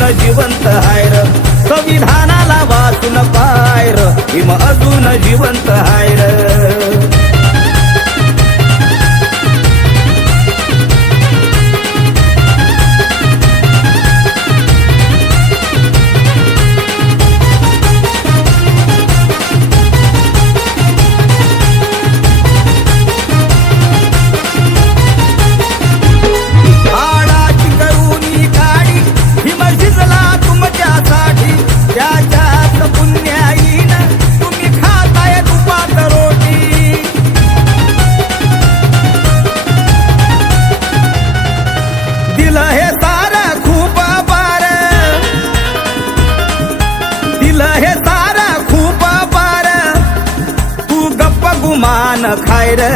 अजून जिवंत हाय र संविधानाला वाचून पाय र भीम अजून जिवंत हाय र मान खाय र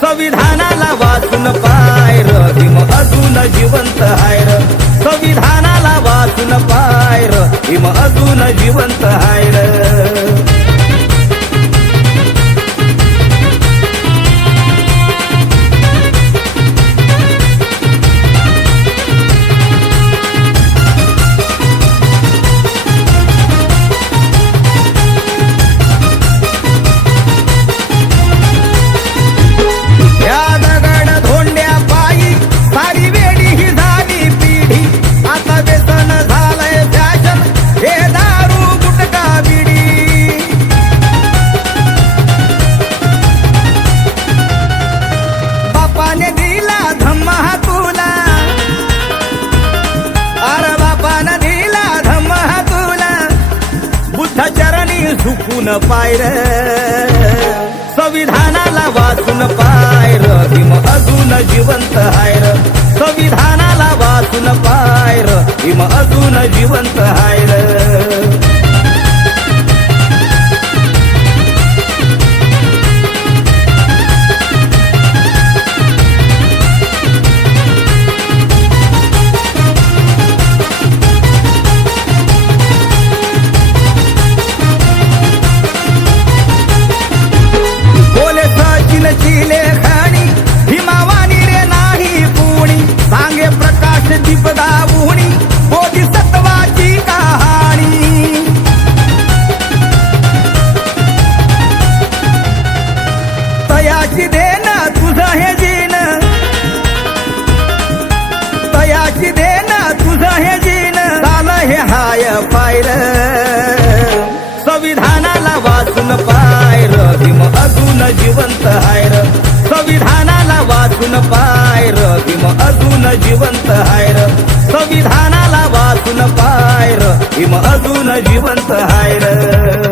संविधानाला वाचून पाय र भीम अजून जिवंत हाय र संविधानाला वाचून पाय र भीम अजून जिवंत हाय र झुकून पाय र संविधानाला वाचून पाय र भीम अजून जिवंत हाय र संविधानाला वाचून पाय र भीम अजून जिवंत हाय र लेखाणी भीमावानी रे नाही पुणी सांगे प्रकाश दीप दावुणी बोधिसत्वाची कहाणी तयाची देन तुझं हे जीन तयाची देन तुझं हे जीन झालं हे हाय पाय र संविधानाला वाचून पाय र भीम अजून जिवंत हाय र संविधानाला वाचून पाय र भीम अजून जिवंत हाय र संविधानाला वाचून पाय र भीम अजून जिवंत हाय र